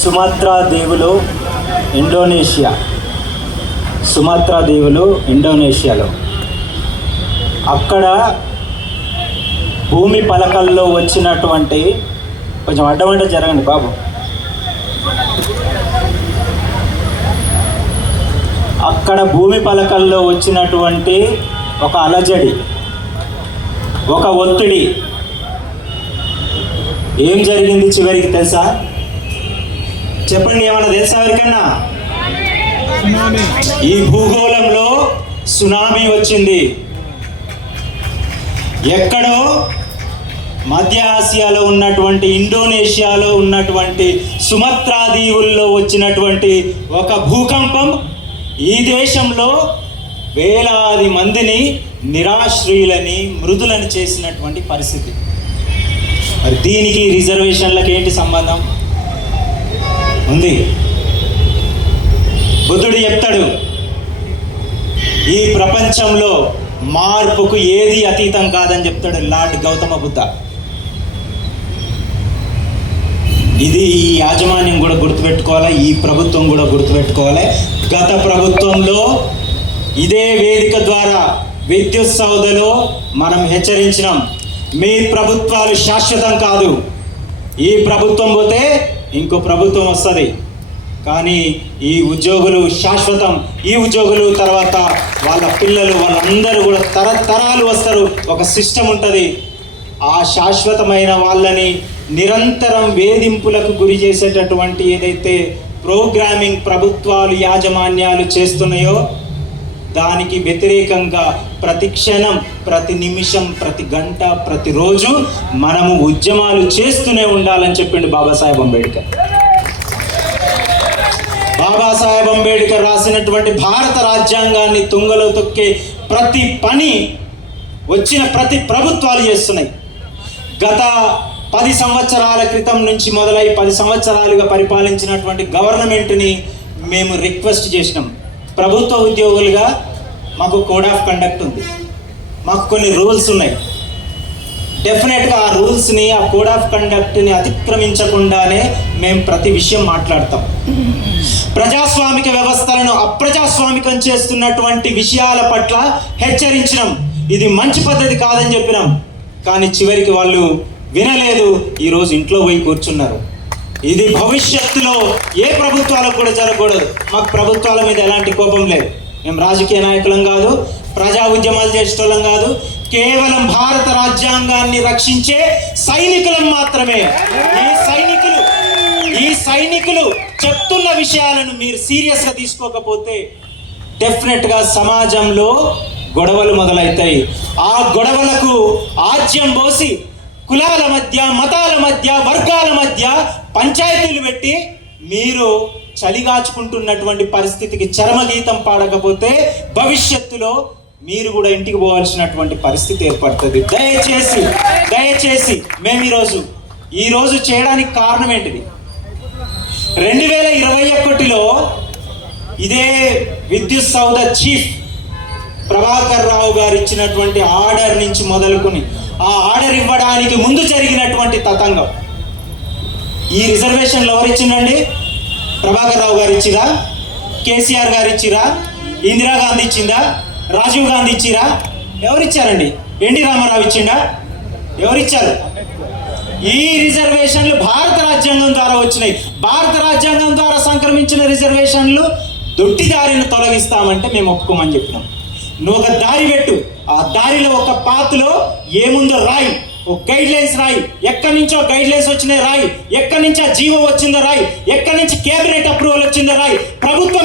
సుమాత్రా దీవులు ఇండోనేషియాలో అక్కడ భూమి పలకల్లో వచ్చినటువంటి, కొంచెం అడ్డమంట జరగండి బాబు, అక్కడ భూమి పలకల్లో వచ్చినటువంటి ఒక అలజడి, ఒక ఒత్తిడి ఏం జరిగింది చివరికి తెలుసా? చెప్పండి, ఏమన్నా తెలుసా ఎవరికన్నా? ఈ భూగోళంలో సునామీ వచ్చింది. ఎక్కడో మధ్య ఆసియాలో ఉన్నటువంటి, ఇండోనేషియాలో ఉన్నటువంటి సుమత్రా దీవుల్లో వచ్చినటువంటి ఒక భూకంపం ఈ దేశంలో వేలాది మందిని నిరాశ్రయులని, మృదులను చేసినటువంటి పరిస్థితి. మరి దీనికి రిజర్వేషన్లకు ఏంటి సంబంధం ఉంది? బుద్ధుడు చెప్తాడు, ఈ ప్రపంచంలో మార్పుకు ఏది అతీతం కాదని చెప్తాడు లార్డ్ గౌతమ బుద్ధ. ఇది ఈ యాజమాన్యం కూడా గుర్తుపెట్టుకోవాలి, ఈ ప్రభుత్వం కూడా గుర్తుపెట్టుకోవాలి. గత ప్రభుత్వంలో ఇదే వేదిక ద్వారా విద్యుత్ సౌధలో మనం హెచ్చరించినాం, మీ ప్రభుత్వాలు శాశ్వతం కాదు, ఈ ప్రభుత్వం పోతే ఇంకో ప్రభుత్వం వస్తుంది, కానీ ఈ ఉద్యోగులు శాశ్వతం. ఈ ఉద్యోగులు తర్వాత వాళ్ళ పిల్లలు, వాళ్ళందరూ కూడా తరతరాలు వస్తారు. ఒక సిస్టమ్ ఉంటుంది. ఆ శాశ్వతమైన వాళ్ళని నిరంతరం వేధింపులకు గురి చేసేటటువంటి ఏదైతే ప్రోగ్రామింగ్ ప్రభుత్వాలు, యాజమాన్యాలు చేస్తున్నాయో దానికి వ్యతిరేకంగా ప్రతి క్షణం, ప్రతి నిమిషం, ప్రతి గంట, ప్రతిరోజు మనము ఉద్యమాలు చేస్తూనే ఉండాలని చెప్పిండు బాబాసాహెబ్ అంబేద్కర్. బాబాసాహెబ్ అంబేద్కర్ రాసినటువంటి భారత రాజ్యాంగాన్ని తుంగలో తొక్కే ప్రతి పని వచ్చిన ప్రతి ప్రభుత్వాలు చేస్తున్నాయి. గత 10 సంవత్సరాల క్రితం నుంచి మొదలై 10 సంవత్సరాలుగా పరిపాలించినటువంటి గవర్నమెంట్ని మేము రిక్వెస్ట్ చేసినాం, ప్రభుత్వ ఉద్యోగులుగా మాకు కోడ్ ఆఫ్ కండక్ట్ ఉంది, మాకు కొన్ని రూల్స్ ఉన్నాయి, డెఫినెట్గా ఆ రూల్స్ని, ఆ కోడ్ ఆఫ్ కండక్ట్ని అతిక్రమించకుండానే మేము ప్రతి విషయం మాట్లాడతాం. ప్రజాస్వామిక వ్యవస్థలను అప్రజాస్వామికం చేస్తున్నటువంటి విషయాల పట్ల హెచ్చరించినాం, ఇది మంచి పద్ధతి కాదని చెప్పినాం. కానీ చివరికి వాళ్ళు వినలేదు, ఈరోజు ఇంట్లో పోయి కూర్చున్నారు. ఇది భవిష్యత్తులో ఏ ప్రభుత్వాలకు కూడా జరగకూడదు. మాకు ప్రభుత్వాల మీద ఎలాంటి కోపం లేదు, మేము రాజకీయ నాయకులం కాదు, ప్రజా ఉద్యమాలు చేసేటోళ్ళం కాదు, కేవలం భారత రాజ్యాంగాన్ని రక్షించే సైనికులం మాత్రమే. ఈ సైనికులు చెప్తున్న విషయాలను మీరు సీరియస్గా తీసుకోకపోతే డెఫినెట్గా సమాజంలో గొడవలు మొదలవుతాయి. ఆ గొడవలకు ఆజ్యం పోసి కులాల మధ్య, మతాల మధ్య, వర్గాల మధ్య పంచాయతీలు పెట్టి మీరు చలిగాచుకుంటున్నటువంటి పరిస్థితికి చరమగీతం పాడకపోతే భవిష్యత్తులో మీరు కూడా ఇంటికి పోవాల్సినటువంటి పరిస్థితి ఏర్పడుతుంది. దయచేసి మేము ఈరోజు చేయడానికి కారణం ఏంటిది? 2021లో ఇదే విద్యుత్ సౌధ చీఫ్ ప్రభాకర్ రావు గారు ఇచ్చినటువంటి ఆర్డర్ నుంచి మొదలుకొని ఆ ఆర్డర్ ఇవ్వడానికి ముందు జరిగినటువంటి తతంగం, ఈ రిజర్వేషన్లు ఎవరు ఇచ్చిందండి? ప్రభాకర్ రావు గారు ఇచ్చిరా? కేసీఆర్ గారు ఇచ్చిరా? ఇందిరాగాంధీ ఇచ్చిందా? రాజీవ్ గాంధీ ఇచ్చిరా? ఎవరిచ్చారండి? ఎన్టీ రామారావు ఇచ్చిండా? ఎవరిచ్చారు? ఈ రిజర్వేషన్లు భారత రాజ్యాంగం ద్వారా వచ్చినాయి. భారత రాజ్యాంగం ద్వారా సంక్రమించిన రిజర్వేషన్లు దొడ్డిదారిని తొలగిస్తామంటే మేము ఒప్పుకోమని చెప్పినాం. నువ్వు ఒక దారి పెట్టు, ఆ దారిలో ఒక పాత్లో ఏముందో రాయి, ఒక గైడ్ లైన్స్ రాయి, ఎక్కడి నుంచో గైడ్ లైన్స్ వచ్చినాయి రాయి, ఎక్కడి నుంచి ఆ జీవో వచ్చిందో రాయి, ఎక్కడి నుంచి కేబినెట్ అప్రూవల్ వచ్చిందో రాయి. ప్రభుత్వం